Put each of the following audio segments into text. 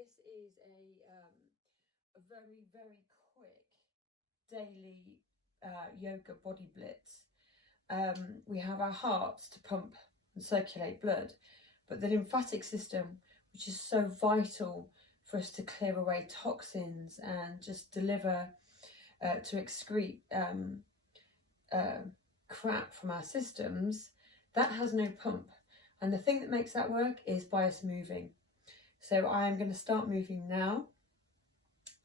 this is a very, very quick daily yoga body blitz. We have our hearts to pump and circulate blood, but the lymphatic system, which is so vital for us to clear away toxins and just deliver, to excrete crap from our systems, that has no pump. And the thing that makes that work is by us moving. So I'm going to start moving now.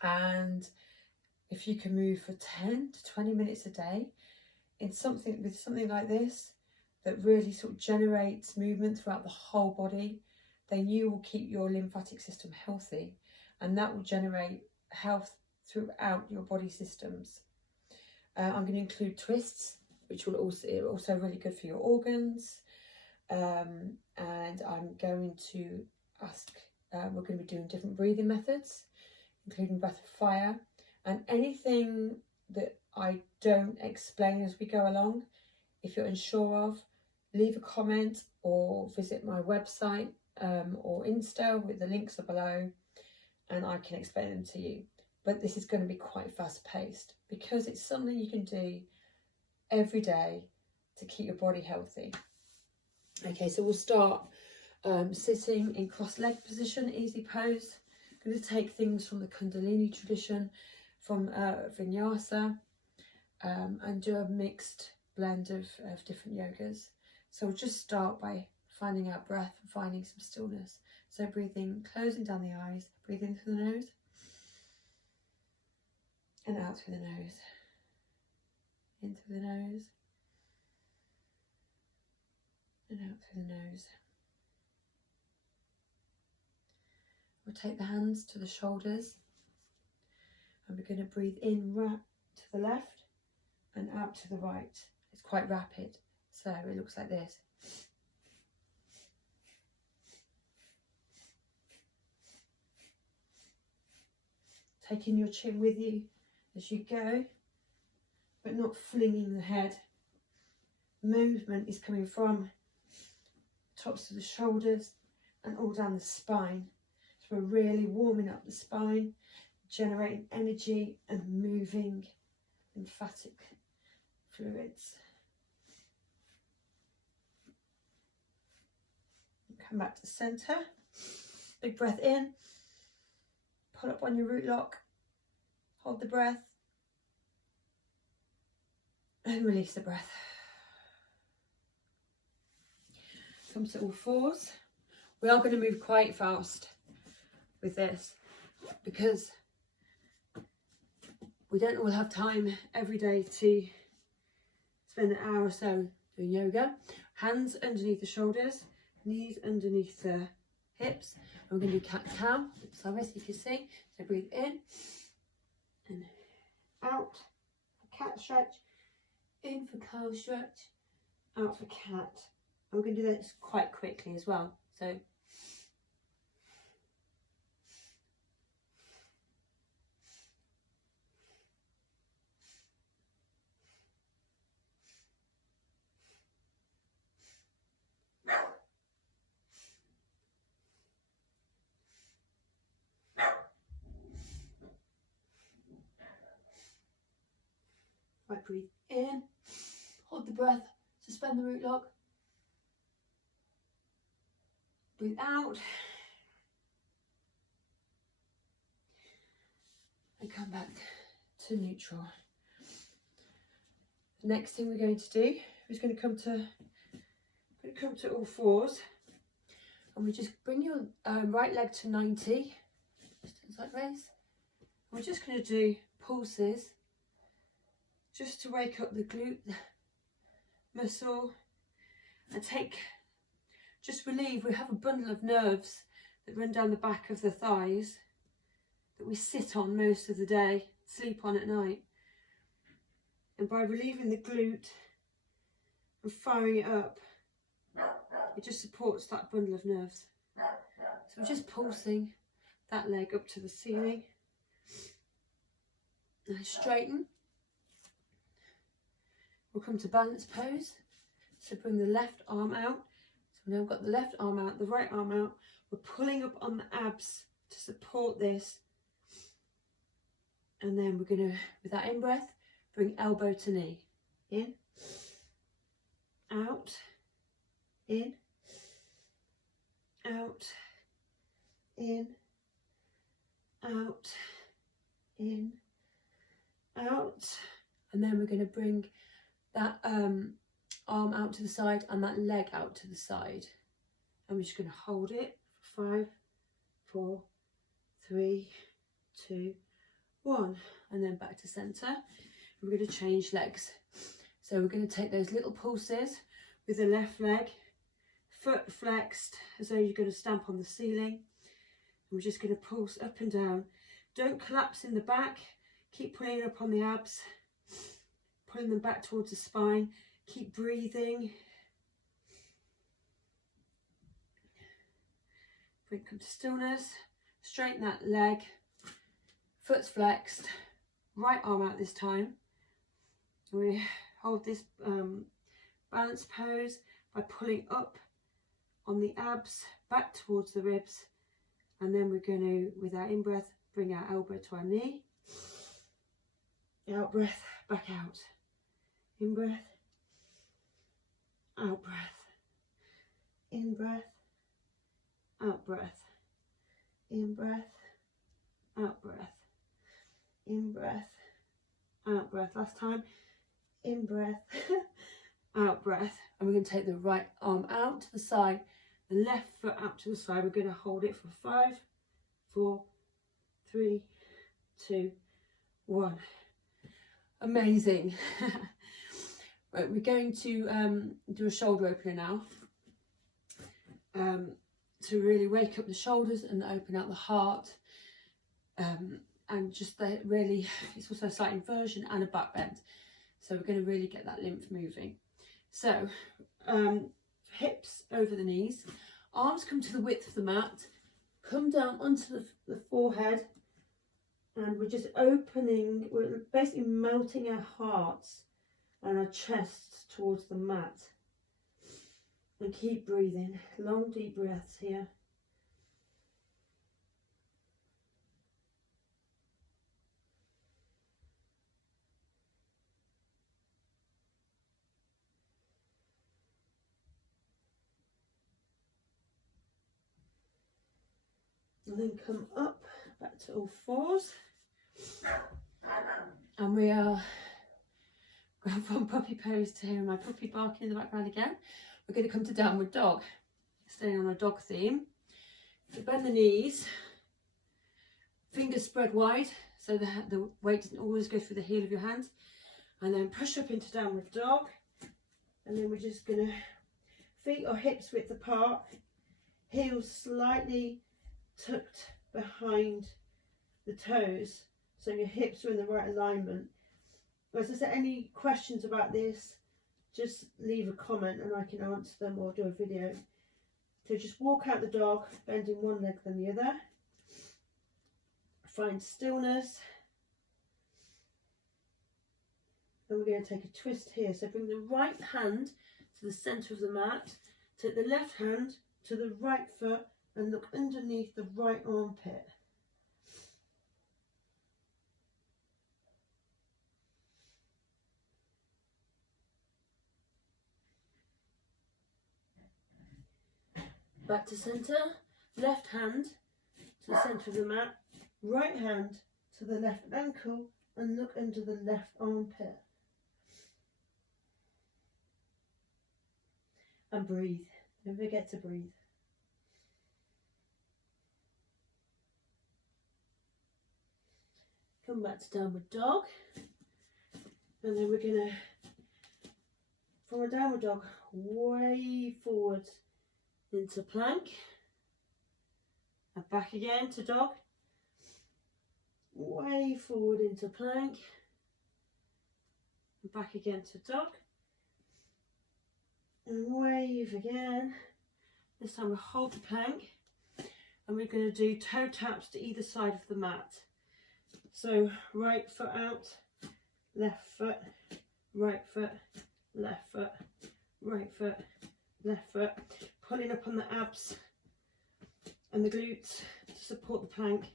And if you can move for 10 to 20 minutes a day in something like this, that really sort of generates movement throughout the whole body, then you will keep your lymphatic system healthy, and that will generate health throughout your body systems. I'm going to include twists, which will also really good for your organs. And I'm going to ask, we're going to be doing different breathing methods, including breath of fire, and anything that I don't explain as we go along. If you're unsure of, leave a comment or visit my website or Insta, with the links are below, and I can explain them to you. But this is going to be quite fast paced because it's something you can do every day to keep your body healthy. Okay, so we'll start sitting in cross-legged position, easy pose. I'm going to take things from the Kundalini tradition, from Vinyasa, and do a mixed blend of different yogas. So we'll just start by finding our breath and finding some stillness. So breathing, closing down the eyes, breathing through the nose and out through the nose, in through the nose and out through the nose. We'll take the hands to the shoulders and we're going to breathe in to the left and out to the right. It's quite rapid, so it looks like this. Taking your chin with you as you go, but not flinging the head. Movement is coming from tops of the shoulders and all down the spine. So we're really warming up the spine, generating energy and moving lymphatic fluids. Come back to centre. Big breath in. Pull up on your root lock. Hold the breath. And release the breath. Come to all fours. We are going to move quite fast with this because we don't all have time every day to spend an hour or so doing yoga. Hands underneath the shoulders, knees underneath the hips. And we're going to do cat-cow, sideways, you can see. So breathe in and out for cat stretch, in for cow stretch, out for cat. And we're going to do this quite quickly as well. So right, breathe in, hold the breath, suspend the root lock, breathe out, and come back to neutral. The next thing we're going to do is going to come to all fours, and we just bring your right leg to 90, just like this. We're just going to do pulses, just to wake up the glute muscle and just relieve. We have a bundle of nerves that run down the back of the thighs that we sit on most of the day, sleep on at night. And by relieving the glute and firing it up, it just supports that bundle of nerves. So we're just pulsing that leg up to the ceiling. Now straighten. We'll come to balance pose. So bring the left arm out. So now we've got the left arm out, the right arm out. We're pulling up on the abs to support this. And then we're going to, with that in-breath, bring elbow to knee. In, out, in, out, in, out, in, out. And then we're going to bring that arm out to the side and that leg out to the side. And we're just going to hold it for 5, 4, 3, 2, 1. And then back to centre. We're going to change legs. So we're going to take those little pulses with the left leg, foot flexed as though you're going to stamp on the ceiling. And we're just going to pulse up and down. Don't collapse in the back. Keep pulling up on the abs, pulling them back towards the spine. Keep breathing. Come to stillness. Straighten that leg. Foot's flexed. Right arm out this time. We hold this balance pose by pulling up on the abs, back towards the ribs, and then we're going to, with our in-breath, bring our elbow to our knee. Out breath, back out. In-breath, out breath. In-breath, out breath. In-breath, out breath. In-breath, out breath. Last time. In-breath, out breath. And we're going to take the right arm out to the side, the left foot out to the side. We're going to hold it for 5, 4, 3, 2, 1. Amazing. Right, we're going to do a shoulder opener now. To really wake up the shoulders and open out the heart. And just really, it's also a slight inversion and a back bend. So we're going to really get that lymph moving. So hips over the knees, arms come to the width of the mat, come down onto the forehead, and we're just opening, we're basically melting our hearts and our chests towards the mat. And keep breathing, long deep breaths here. And then come up, back to all fours. And we are going from puppy pose to hearing my puppy barking in the background again. We're going to come to downward dog, staying on a dog theme. So bend the knees, fingers spread wide, so the weight doesn't always go through the heel of your hand. And then push up into downward dog. And then we're just going to, feet or hips width apart, heels slightly tucked behind the toes, so your hips are in the right alignment. As I said, any questions about this, just leave a comment and I can answer them or do a video. So just walk out the dog, bending one leg than the other. Find stillness. And we're going to take a twist here. So bring the right hand to the centre of the mat. Take the left hand to the right foot and look underneath the right armpit. Back to centre, left hand to the centre of the mat, right hand to the left ankle and look under the left armpit. And breathe, don't forget to breathe. Come back to downward dog, and then we're going to, from a downward dog, way forward into plank, and back again to dog, way forward into plank, and back again to dog, and wave again. This time we'll hold the plank, and we're going to do toe taps to either side of the mat. So right foot out, left foot, right foot, left foot, right foot, left foot, pulling up on the abs and the glutes to support the plank.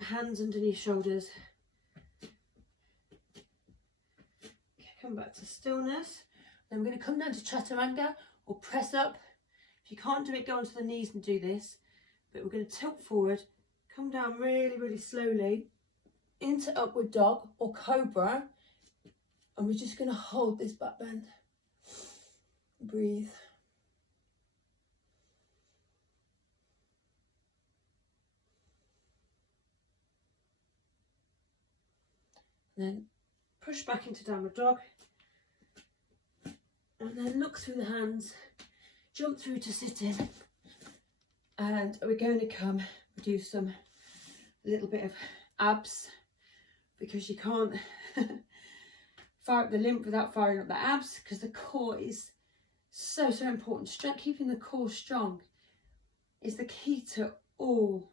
Hands underneath shoulders. Okay, come back to stillness. Then we're going to come down to chaturanga or press up. If you can't do it, go onto the knees and do this. But we're going to tilt forward, come down really, really slowly into upward dog or cobra. And we're just going to hold this back bend. Breathe. Then push back into downward dog. And then look through the hands, jump through to sitting. And we're going to come do some little bit of abs, because you can't fire up the lymph without firing up the abs, because the core is so important. Keeping the core strong is the key to all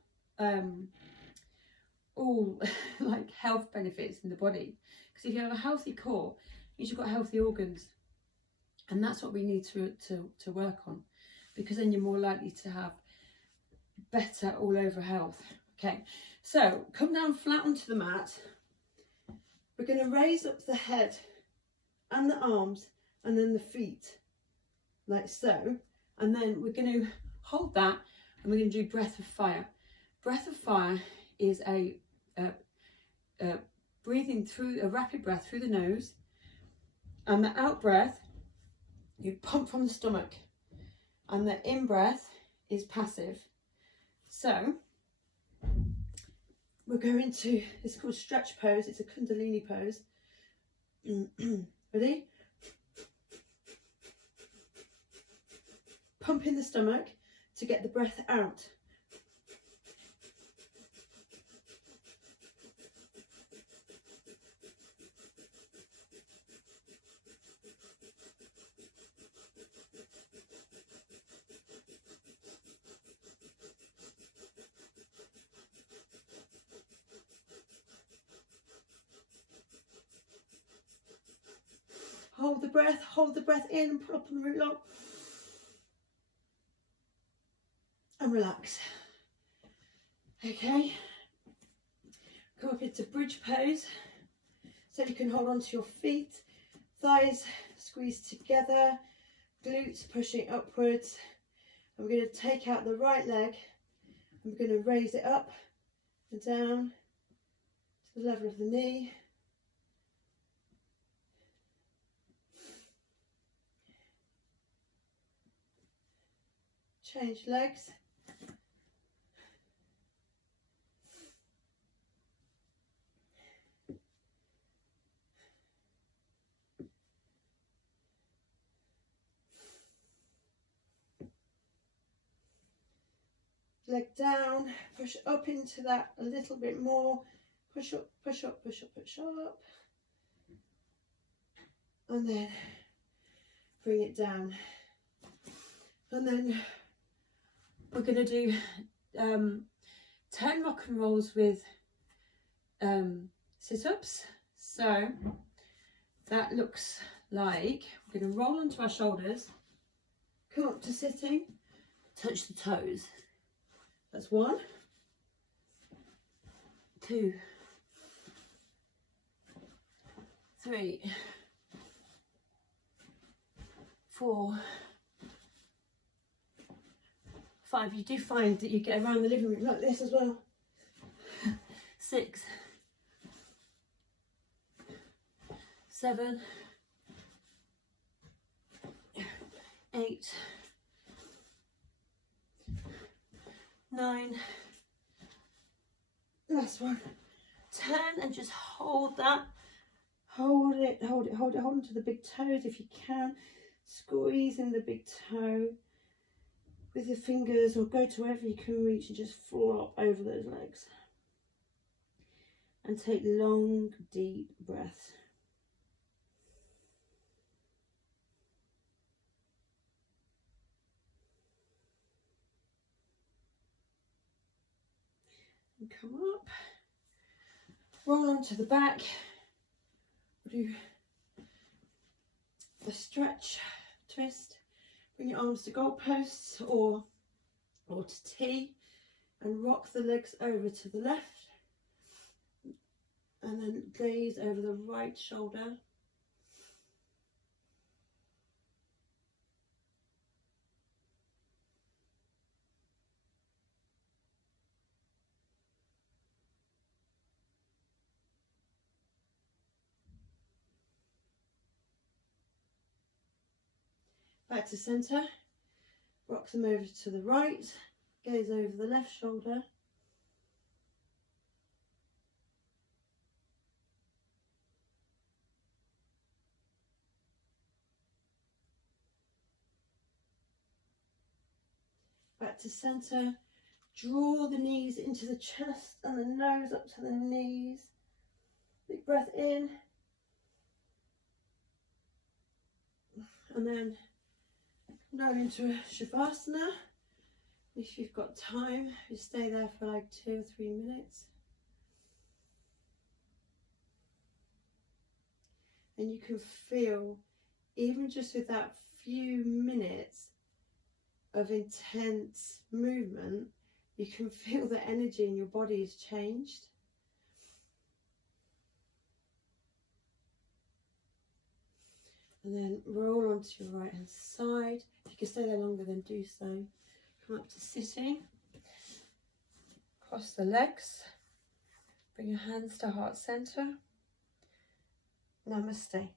like health benefits in the body. Because if you have a healthy core, it means you've got healthy organs, and that's what we need to work on, because then you're more likely to have better all over health. Okay, so come down flat onto the mat. We're going to raise up the head and the arms and then the feet like so, and then we're going to hold that and we're going to do breath of fire. Breath of fire is a breathing through, a rapid breath through the nose, and the out breath you pump from the stomach, and the in breath is passive. So we're going to, it's called stretch pose, it's a kundalini pose. Ready? Pump in the stomach to get the breath out. Hold the breath in and pull up on the root log. And relax. Okay. Come up into bridge pose. So you can hold on to your feet, thighs squeezed together, glutes pushing upwards. And we're going to take out the right leg and we're going to raise it up and down to the level of the knee. Change legs. Leg down, push up into that a little bit more. Push up, push up, push up, push up. And then bring it down. And then we're going to do 10 rock and rolls with sit-ups. So that looks like we're going to roll onto our shoulders, come up to sitting, touch the toes. That's 1, 2, 3, 4, 5. You do find that you get around the living room like this as well. 6, 7, 8, 9, last one, 10, and just hold that. Hold it, hold it, hold it. Hold onto the big toes if you can. Squeeze in the big toe with your fingers, or go to wherever you can reach and just flop over those legs. And take long, deep breaths. And come up. Roll onto the back. Do the stretch, twist. Bring your arms to goalposts or to T. and rock the legs over to the left, and then gaze over the right shoulder. Back to centre, rock them over to the right, gaze over the left shoulder. Back to centre, draw the knees into the chest and the nose up to the knees. Big breath in, and then down into a Shavasana. If you've got time, you stay there for like 2 or 3 minutes. And you can feel, even just with that few minutes of intense movement, you can feel the energy in your body has changed. And then roll onto your right hand side. If you can stay there longer, then do so. Come up to sitting. Cross the legs. Bring your hands to heart center. Namaste.